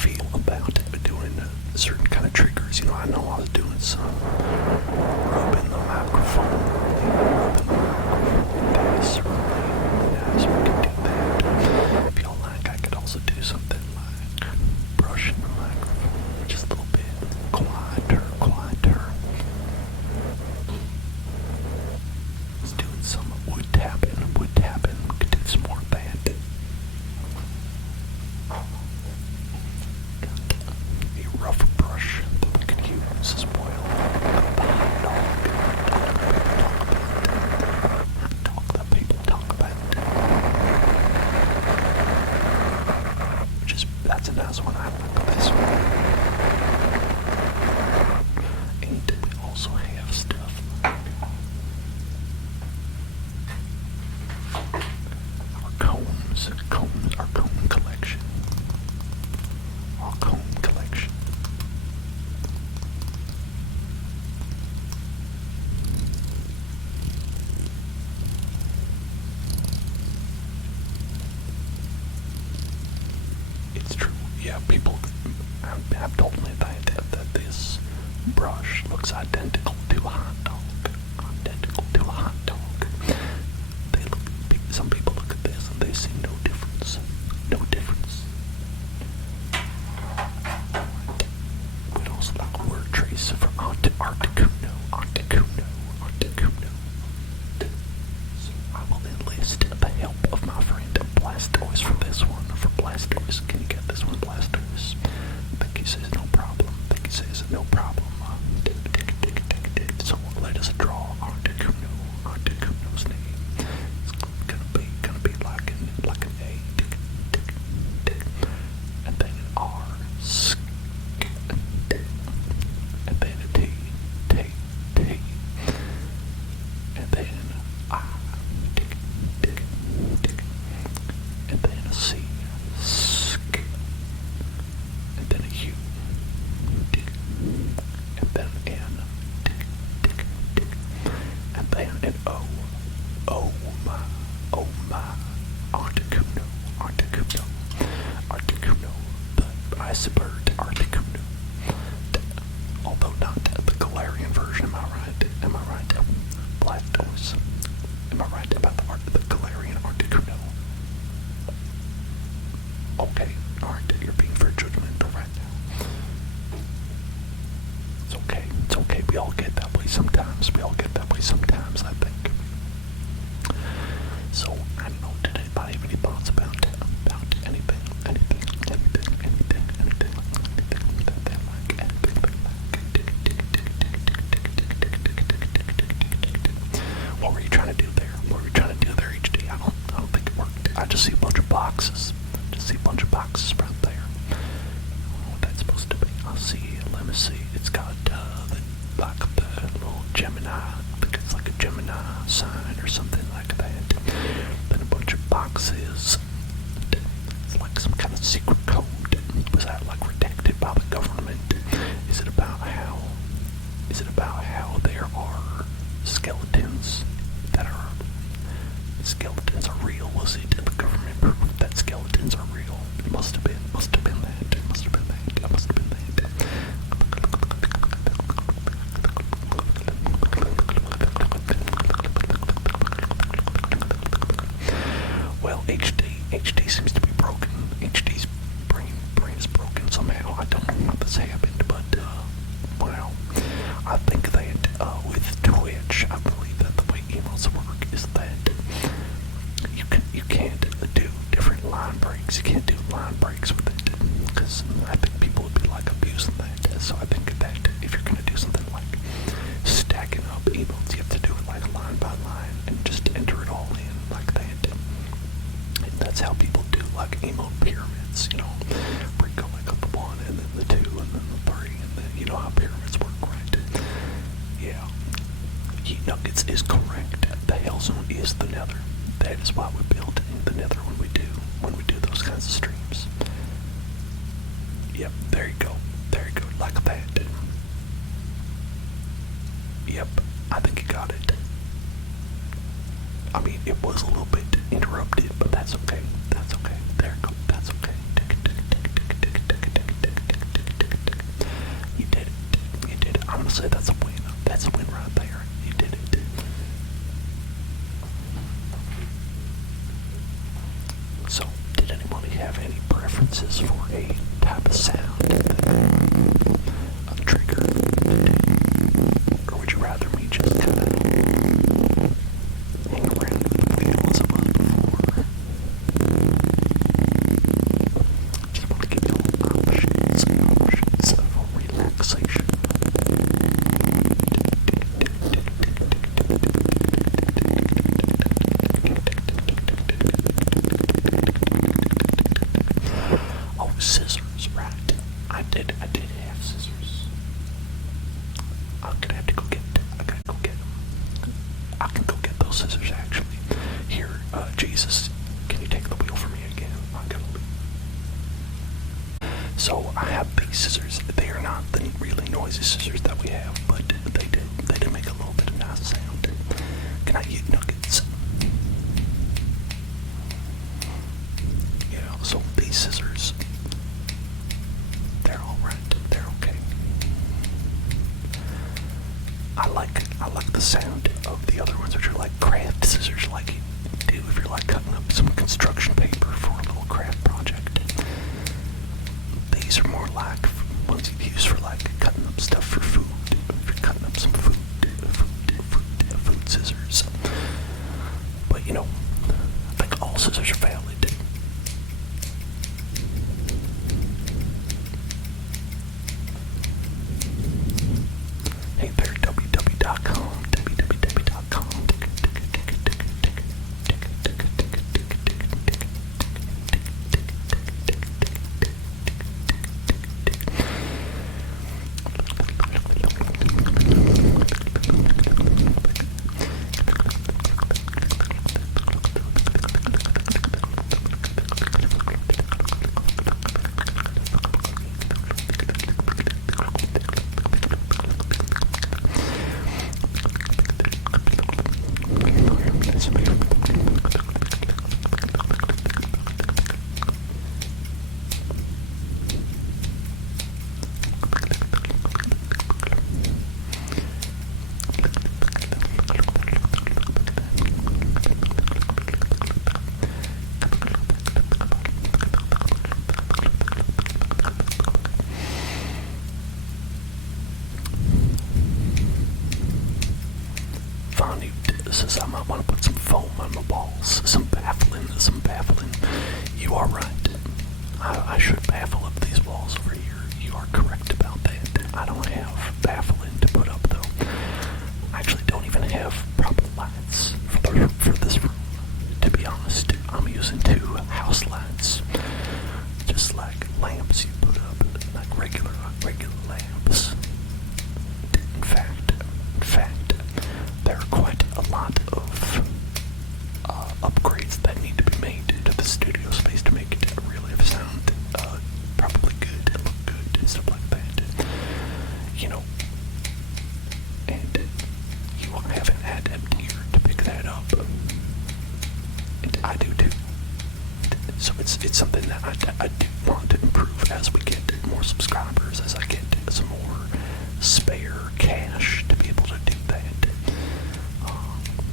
feel about doing certain kind of triggers. You know, I know I was doing some rubbing the microphone, this really nice. We can do that. If y'all like, I could also do something like brushing the microphone just a little bit quieter. Let's do some wood tapping. We could do some more of that. A rough brush that we could use as well. The hot dog that people talk about. That's a nice one. I like this one. And we also have stuff like our combs, our comb collection. Our comb collection. It's true. Yeah, people have told me that this brush looks identical to a hot dog. Identical to a hot dog. Some people look at this and they see no difference. No difference. We'd also like a word trace for Articuno. So I will enlist the help of my friend Blastoise for this one. For Blastoise, can you get this one, Blastoise? I think he says no problem. So let us draw Articuno's name. It's gonna be like an A. And then an R. And then a T. And then I. And then a C. And then a U. And then an N. And then an O. Oh my. Articuno. The iceberg Articuno. Although not the Galarian version, am I right? Blastoise. Am I right about the Galarian Articuno? Okay, alright, you're being very judgmental right now. It's okay, we all get that way sometimes, I think. So, I don't know, did anybody have any thoughts about anything? What were you trying to do there? HD? I don't think it worked. I just see a bunch of boxes. Right there. I don't know what that's supposed to be. Let me see. It's got the little Gemini. I think it's like a Gemini sign or something like that. Then a bunch of boxes. It's like some kind of secret code. Was that like redacted by the government? Is it about how there are skeletons real? Was it the government proof that skeletons are real? It must have been that. Well, HD seems to be broken. HD's brain is broken somehow. I don't know how this happened, but well, I think that with Twitch, I believe that the way emails work is that you can't do different line breaks. You can't do line breaks with it, because I think people would be like abusing that. So I think that if you're gonna do something like stacking up emails, you have to do it like line by line and just enter it all in like that. And that's how people do like emote pyramids, you know, where you go like up the 1 and then the 2 and then the 3 and then you know how pyramids work, right? Yeah. Nuggets is correct. The Hell Zone is the Nether. That is why we build in the Nether when we do those kinds of streams. Yep, there you go, like that. Yep, I think you got it. I mean, it was a little bit interrupted, but that's okay. There you go, that's okay. gotta say that's a win. That's a win right there. You did it. So, did anybody have any preferences for a type of sound, a trigger, or would you rather me just kind of hang around with the wheel as I was before? Just want to give you options for relaxation. Oh, scissors, right. I did have scissors. I'm gonna have to go get, I gotta go get them. I can go get those scissors actually. Here, Jesus, can you take the wheel for me again? I gotta leave. So I have these scissors. They are not the really noisy scissors that we have, but they do make a little bit of nice sound. Can I eat nuggets? Yeah, so these scissors, they're alright. They're okay. I like the sound of the other ones, which are like craft scissors, like you do if you're like cutting up some construction paper for a little craft project. These are more like ones you'd use for like cutting up stuff for food. If you're cutting up some food scissors. But you know, I think all scissors are valid. Hey there, www.com. Says I might want to put some foam on my balls, some baffling. You are right. I should baffle up these walls over here. You are correct about that. I don't have baffling to put up though. I actually don't even have proper lights for this room. To be honest, I'm using 2 house lights, just like lamps you put up, like regular lamps. In fact, there are quite a lot of upgrades that need to be made to the studio space to make it really sound probably good, look good, and stuff like that. You know, and you won't have an adept here to pick that up. And I do too. So it's something that I do want to improve as we get more subscribers, as I get some more spare cash to be able to do that.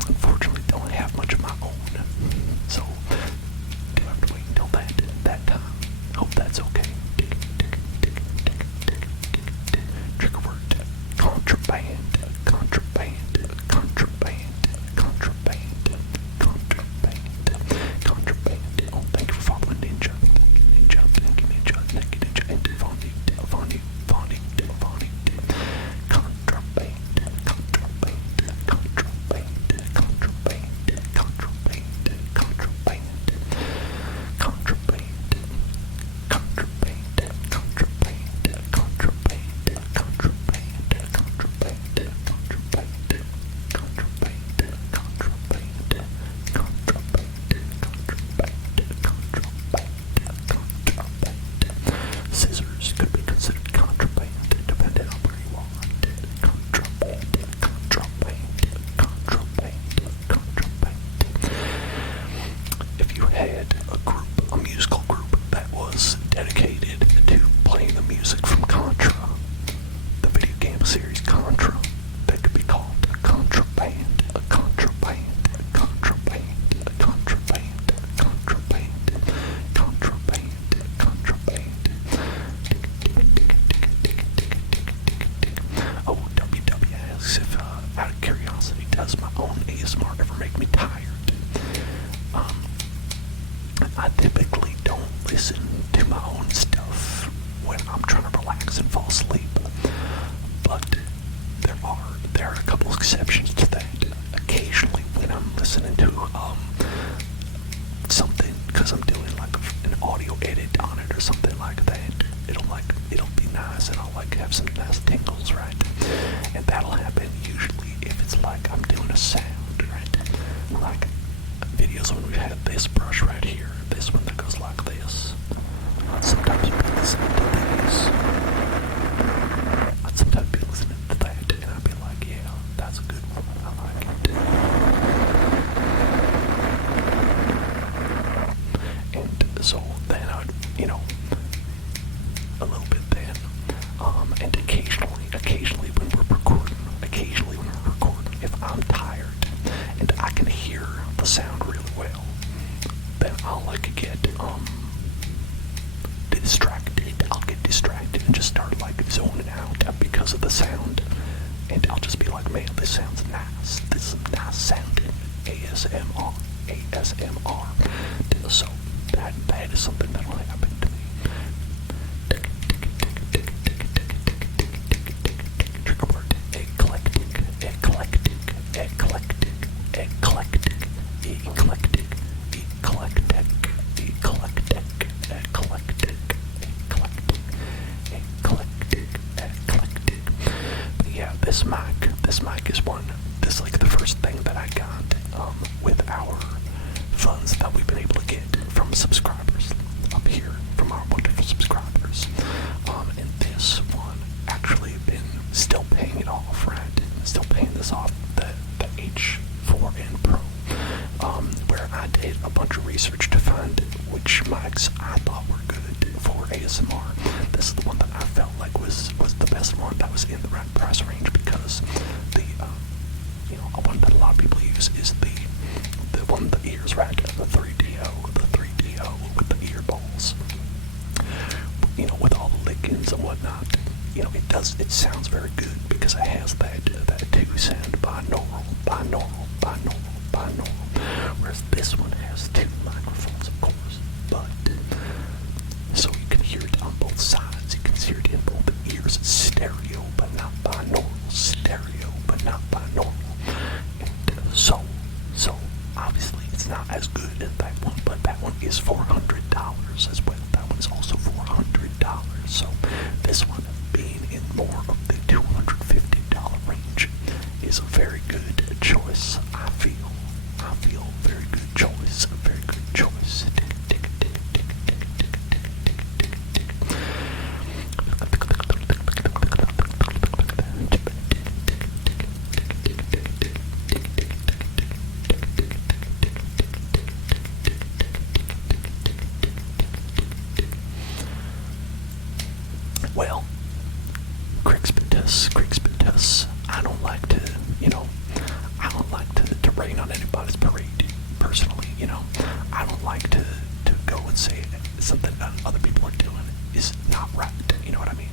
Unfortunately, don't have much of my own, so do have to wait until that time. Hope that's okay. Trigger word: contraband. Oh, thank you for following Ninja. Thank you, Ninja, and Vonnie. Scissors could be considered contraband, depending on where you are. Contraband. If you had a musical group that was dedicated to playing the music from Contra, the video game series Contra, asleep. But there are a couple exceptions to that. Occasionally, when I'm listening to something, because I'm doing like an audio edit on it or something like that, it'll be nice, and I'll like have some nice tingles, right? And that'll happen usually if it's like I'm doing a sound, right? Like videos when we had this brush right here, this one that goes like this. Sometimes you'll be listening to these. I'd sometimes be listening to that, and I'd be like, yeah, that's a good one. I like it. And so then I'd, a little bit then, and occasionally when we're recording, if I'm tired and I can hear the sound really well, then I'll like get distracted. I'll get distracted and just start like zoning out because of the sound, and I'll just be like, man, this sounds nice. This is nice sounding. ASMR. So that is something that'll happen to me. Trigger word: eclectic. But yeah, this mic is one. This is like the first thing that I got with our funds that we've been able to get from subscribers up here, from our wonderful subscribers. And this one actually been still paying it off, right? Still paying this off, the H4n Pro, where I did a bunch of research to find which mics I thought were good for ASMR. This is the one that I felt like was the best one that was in the right price range, because the one that a lot of people use is the one with the ears, right? The 3DO with the ear balls. With all the lickings and whatnot. It sounds very good because it has that 2 sound, binaural. Whereas this one has 2 microphones, of course. But so you can hear it on both sides. You can hear it in both ears. It's stereo, but not binaural. And so obviously it's not as good as that one, but that one is $400 as well. That one is also $400. So this one, being in more of the $250 range, is a very good choice. I feel very good choice. A very good choice. Well, Crixpitus, I don't like to rain on anybody's parade, personally, I don't like to go and say something that other people are doing is not right, you know what I mean?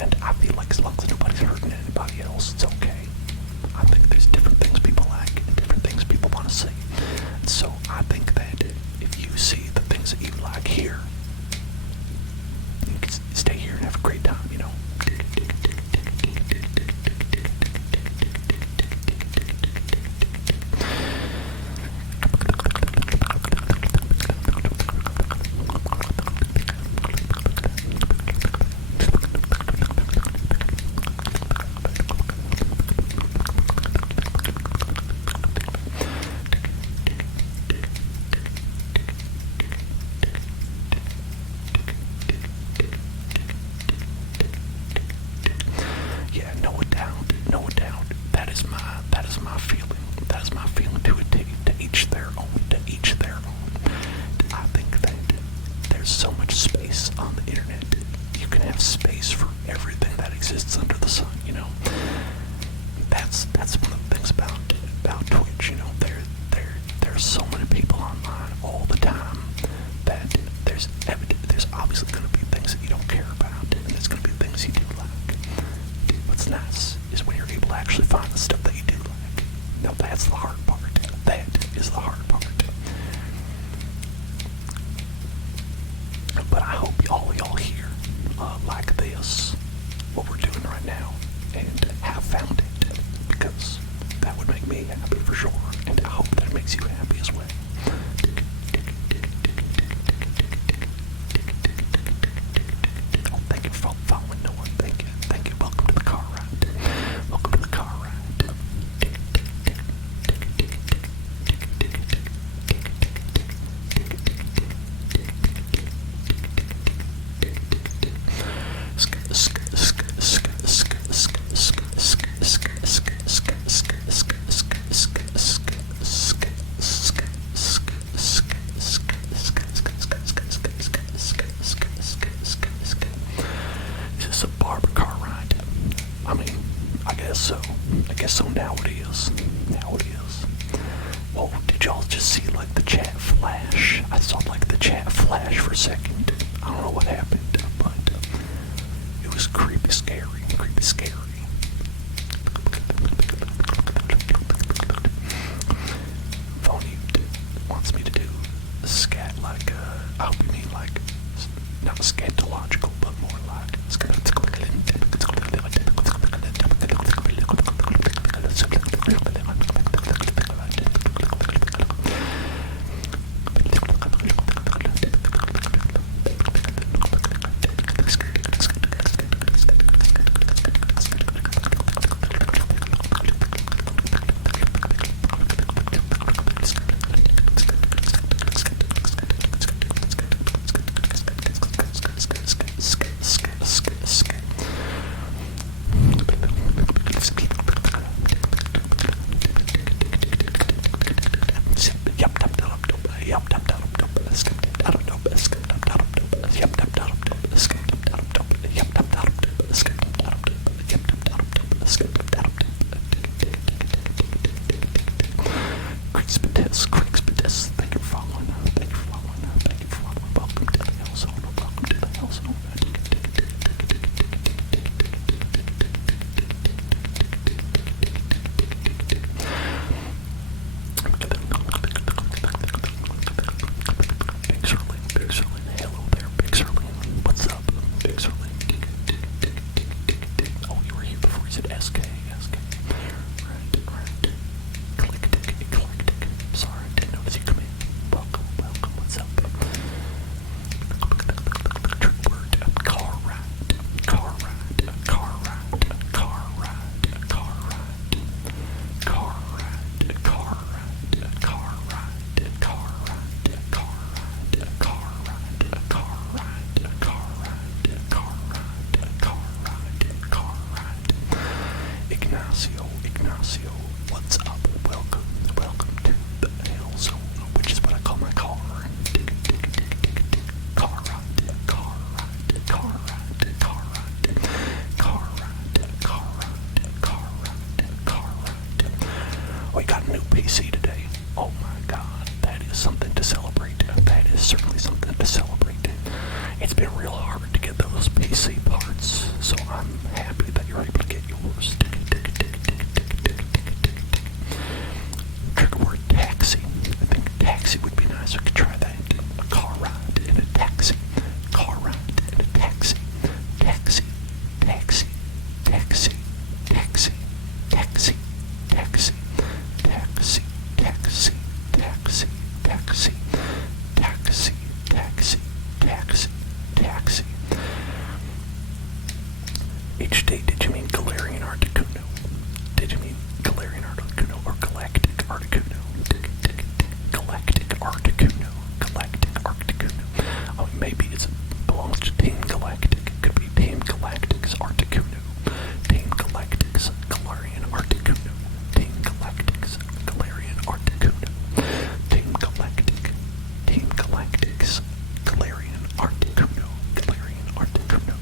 And I feel like as long as nobody's hurting anybody else, it's okay. I think there's different things people like and different things people want to see. So I think that if you see the things that you like here, you can stay here and have a great time, Yeah, no doubt. That is my feeling. That is my feeling to each their own. I think that there's so much space on the internet. You can have space for everything that exists under the sun. That's one of the things about Twitch. There's so many people online all the time that there's obviously going to be things that you don't care about, and there's going to be things you do like. What's nice is when you're able to actually find the stuff that you do like. Now that's the hard part. That is the hard part. But I hope all y'all here like this, what we're doing right now, and have found it, because that would make me happy for sure, and I hope that makes you happy as well. Oh, thank you for following Noah. Thank you. Thank you. Welcome to the car ride. Welcome to the car ride. Is this a barber car ride? I mean, I guess so. I guess so. Now it is. Now it is. Whoa, did y'all just see like the chat flash? I saw like the chat flash for a second. I don't know what happened, but it was creepy scary. Creepy scary. Phony wants me to do scat like, I hope you mean like, not scatological, but more like Thank you for following. Thank you for following. Thank you for following. Welcome to the Hell Zone. Welcome to the Hell Zone. Big Surly. Hello there, Big Surly. What's up, Big Surly? Oh, you were here before you said SK. Right. Eclectic. Sorry, didn't notice you come in. Welcome. What's up? Trick word. Car ride. Ignacio, what's up? Welcome to the Hell Zone, which is what I call my car. Car ride. We got a new PC today. Oh my god, that is something to celebrate. That is certainly something to celebrate. It's been real hard to get those PC parts, so I'm happy that you're able to get yours. Trigger word taxi. I think taxi would be nice. We could try that. A car ride in a taxi. Car ride in a taxi. Taxi. HD, did you mean Galarian Articuno? Did you mean Galarian Articuno or Galactic Articuno? Galactic Articuno. Oh, maybe it belongs to Team Galactic. It could be Team Galactic's Articuno. Team Galactic's Galarian Articuno. Team Galactic's Galarian Articuno. Team Galactic's Galarian Articuno. Galarian Articuno.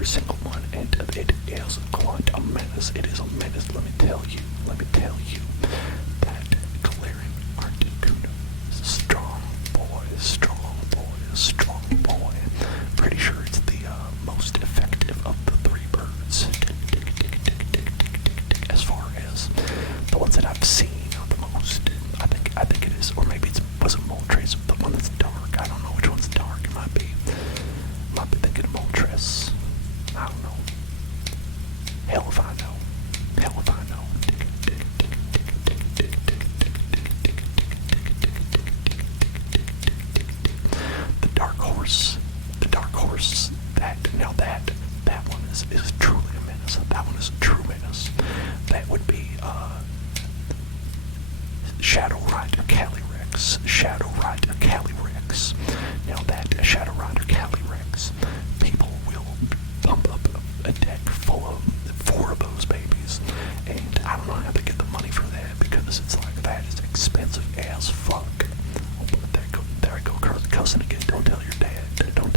every single one, and it is quite a menace. It is a menace, let me tell you. That glaring Articuno is a strong boy. Pretty sure it's the most effective of the three birds. As far as the ones that I've seen are the most, I think it is, or maybe it wasn't Moltres, the one that's dark. I don't know which one's dark. It might be thinking of Moltres. I don't know. Hell if I know. The dark horse, that one is truly a menace. That one is a true menace. That would be Shadow Rider Calyrex. Now that Shadow Rider Calyrex, people will pump up a deck full of 4 of those babies, and I don't know how they get the money for that, because it's like, that is expensive as fuck. Oh, there I go, cussing again. Don't tell your dad. Tell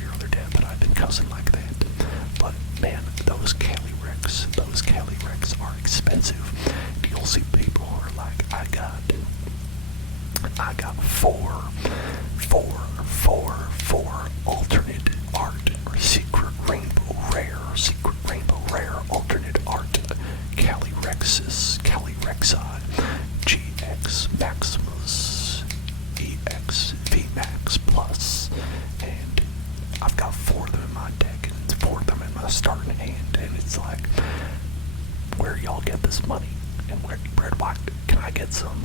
your other dad that I've been cussing like that. But man, those Calyrex are expensive. You'll see people who are like, I got 4 alternate art, or secret rainbow rare alternate art Calyrexis, Calyrexi, GX Maximus, EX VMAX Plus, and I've got 4 of them in my deck, and 4 of them in my starting hand, and it's like, where y'all get this money? And where do I, can I get some?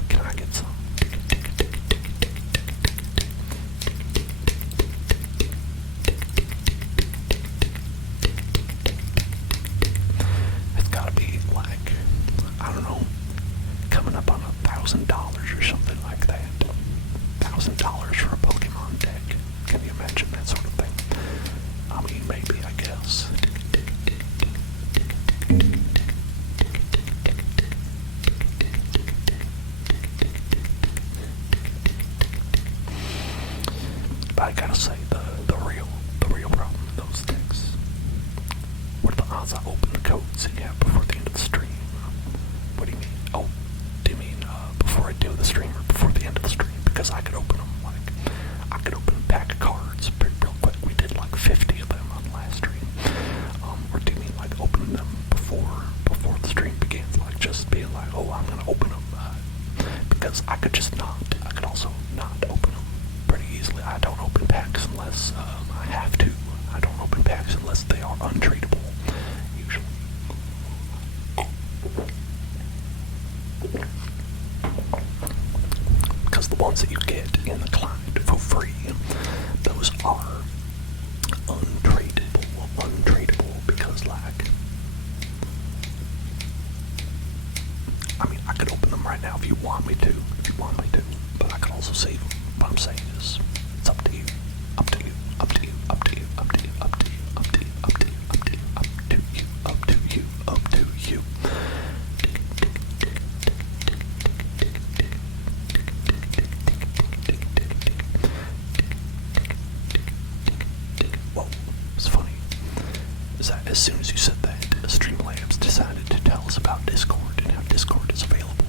It's gotta be like, I don't know, coming up on $1,000 or something like that. $1,000 for a Pokemon deck. Can you imagine that sort of thing? I mean, maybe, I guess. But I gotta say, the real problem with those decks, what are the odds I open the codes before the end of the stream? What do you mean? Oh, do you mean before I do the stream, or before the end of the stream? Because I could open them, I could open a pack of cards real quick. We did like 50 of them on the last stream. Or do you mean like opening them before the stream begins? Like just being like, oh, I'm gonna open them. Because I could also not open them pretty easily. I don't open packs unless I have to. I don't open packs unless they are untradeable, usually. Because the ones that you get in the client for free, those are untradeable, because like, I mean, I could open them right now if you want me to, but I could also save them. What I'm saying is, it's up to you. Whoa, it's funny. Is that as soon as you said that, Streamlabs decided to tell us about Discord and how Discord is available.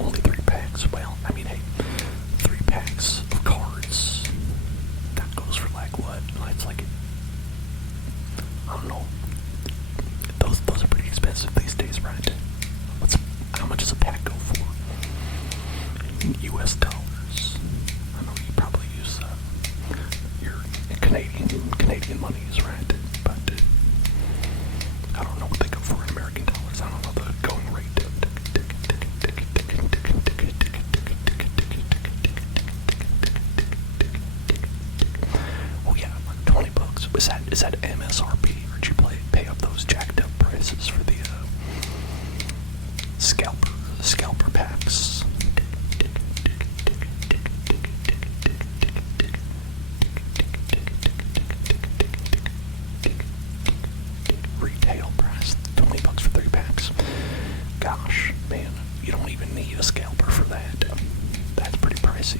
Only 3 packs. Well, I mean, hey, 3 packs of cards. That goes for like what? It's like, I don't know. Those are pretty expensive these days, right? How much does a pack go for? In US dollars. I know you probably use your Canadian monies, right? But I don't know what they go for in American dollars. I don't know the going rate. Oh yeah, like $20. Is that MSRP, or did you pay up those jacked up prices for the scalper packs? Retail price $20 for 3 packs. Gosh, man, you don't even need a scalper for that. That's pretty pricey.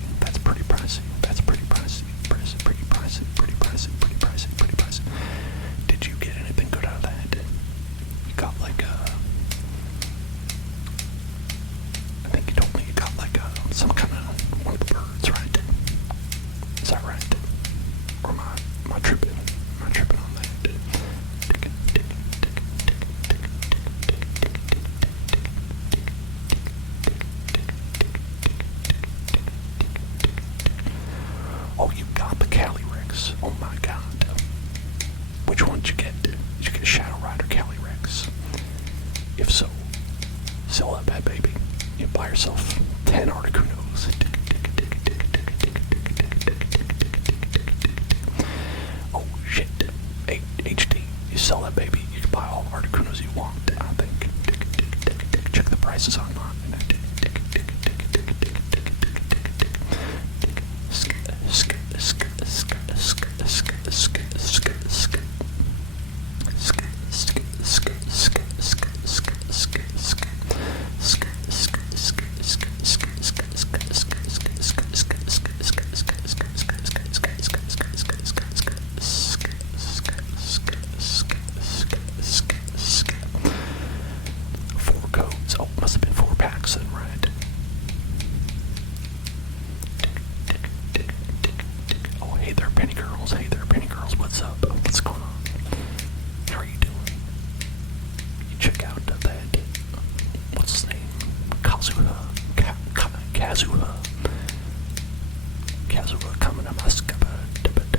Rex. Oh my god. Which one did you get? Did you get a Shadow Rider Cali Rex? If so, sell that bad baby. You buy yourself 10 Articunos. Oh shit. HD. You sell that baby. You can buy all the Articunos you want, I think. Check the prices online.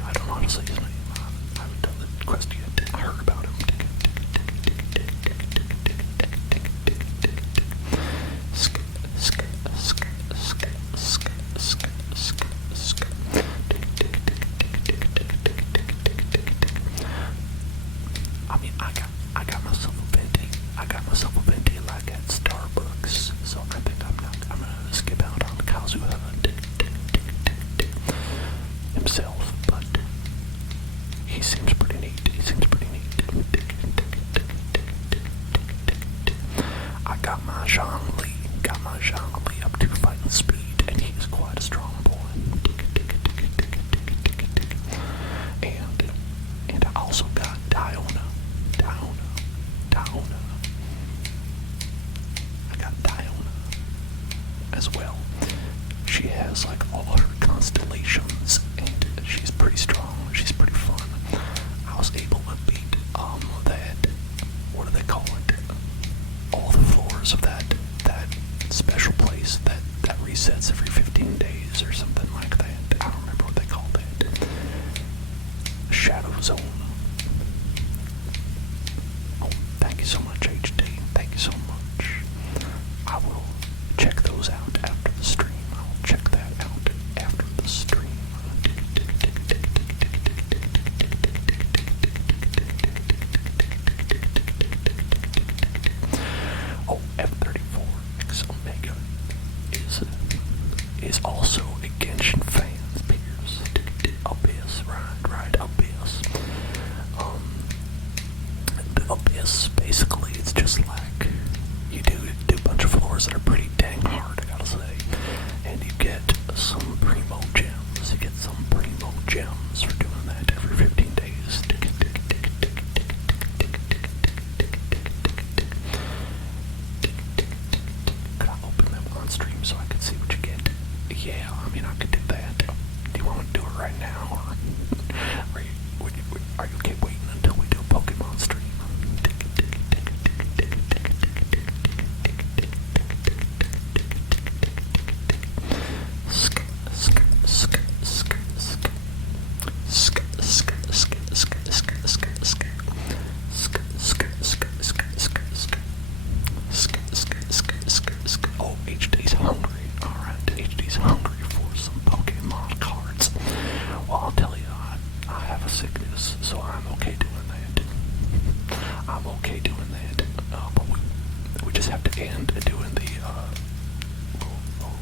I don't know how to say his name. I haven't done the quest yet. I heard about him. I mean, I got myself a venti. I got myself a venti like at Starbucks. So I think I'm gonna skip out on Kazuha himself, but he seems pretty neat. I got my Zhang Li up to fighting speed, and he's quite a strong boy. And I also got Diona. I got Diona as well. She has like all her constellations, and she's pretty strong. She's pretty fun. I was able to beat that, what do they call it? All the floors of that special place that resets every 15 days or something like that. I don't remember what they call that. Shadow Zone. Oh, thank you so much, HD. Thank you so much. I will check those out after the stream. I'll check that out after the stream. Oh, F-34X Omega is also a Genshin fan's peers. Abyss, right, Abyss. The Abyss, basically, it's just like you do a bunch of floors that are pretty dang hard, I gotta say, and you get some primo gems. You get some primo gems for doing that every 15 days. Could I open them on stream so I could see what you get? Yeah, I mean, I could do that. Do you want to do it right now, or are you okay waiting until we do a Pokemon stream? Oh, HD's hungry. Alright, HD's hungry for some Pokemon cards. Well, I'll tell you, I have a sickness, so I'm okay doing that. But we just have to end doing the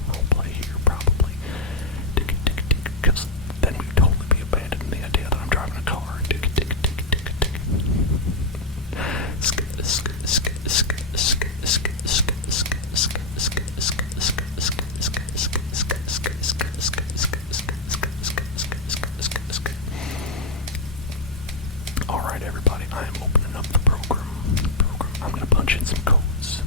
role play here, probably. Because then we'd totally be abandoning the idea that I'm driving a car. Alright, everybody, I am opening up the program. I'm going to punch in some codes.